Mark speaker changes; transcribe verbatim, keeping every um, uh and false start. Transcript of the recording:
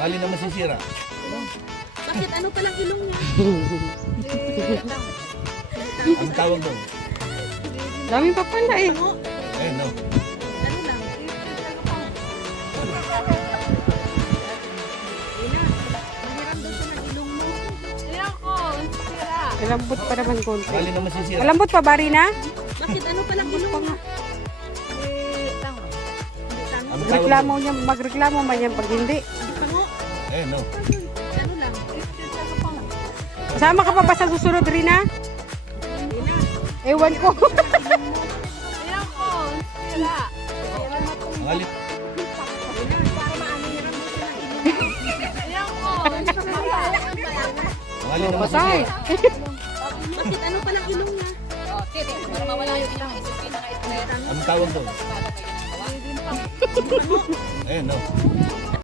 Speaker 1: Tangali na masisira.
Speaker 2: Bakit? Ano palang ilong niya?
Speaker 1: Ang tawag doon?
Speaker 3: Daming pa pala eh.
Speaker 1: Eh, no.
Speaker 2: Ano lang? Ina, mahiram daw siya ng ilong mo. Ilong ko, sira.
Speaker 3: Malambot pa naman konti.
Speaker 1: Tangali na masisira.
Speaker 3: Malambot pa ba rin ha?
Speaker 2: Bakit? Ano palang ilong niya? Eh, tango. Hindi tango.
Speaker 1: Ang tawag
Speaker 3: Reklamo
Speaker 1: doon?
Speaker 3: niya, magreklamo ba niyan pag hindi?
Speaker 2: Tango.
Speaker 1: Eh, no.
Speaker 2: Ano lang?
Speaker 3: Sama ka pa ba sa susunod rin ha?
Speaker 2: Ina.
Speaker 3: Ewan ko.
Speaker 2: Ilong ko, sira.
Speaker 1: Tangali.
Speaker 2: Ina, para maano hiram daw siya ng ilong mo. Ilong ko, sira.
Speaker 1: Tangali na
Speaker 3: Patay.
Speaker 1: masisira.
Speaker 2: Bakit? Ano palang ilong niya?
Speaker 1: Ang tawag doon?
Speaker 2: Tango.
Speaker 1: Eh, no.